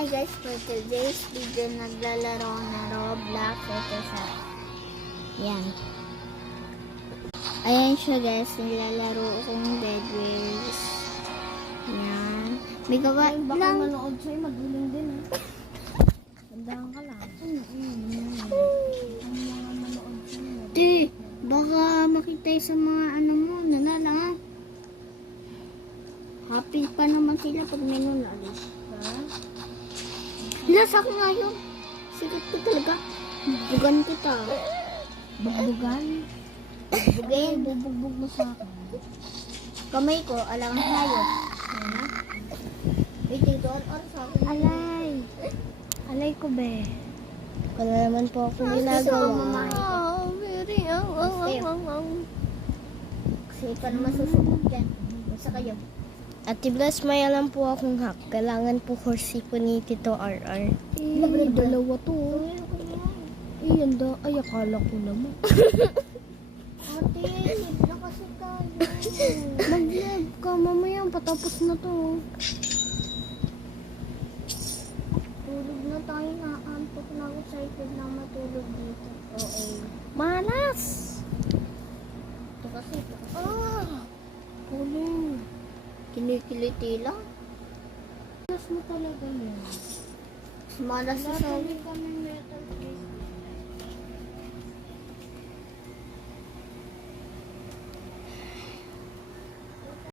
Hi guys, for today's video naglalaro na Roblox. Ito sa yan. Ayan siya guys, nilalaro kong Dead Wheels. Yan. May gawa Baka lang. manood sa'yo, maguling din eh. Tandaan ka lang. Ang mga manood sa'yo. Te, baka makita sa mga ano mo, nalala nga. Happy pa naman sila pag may nunalo. Ha? Lasa ko nga yun. Sikat ko talaga. Bugan kita. Bugbugan? Bugin. Bubugbog mo sa akin. Kamay ko, alang hayop. Wait, ito or sa akin. Alay! Alay ko be. Wala naman po ako ginagawa. Very Kasi pa naman susubok yan. Basta kayo. Ate Blas, may alam po akong hack. Kailangan po horsey ko ni Tito RR. Dalawa to. Ay, akala ko naman. Ate, live na kasi tayo. Mag-live ka, mamaya patapos na to. Tulog na tayo, naantok na ako. Excited na matulog dito. Oo. Malas! Ito kasi. Tulong. Kinikiliti lang. Malas mo talaga yan. Malas sa Kami metal face.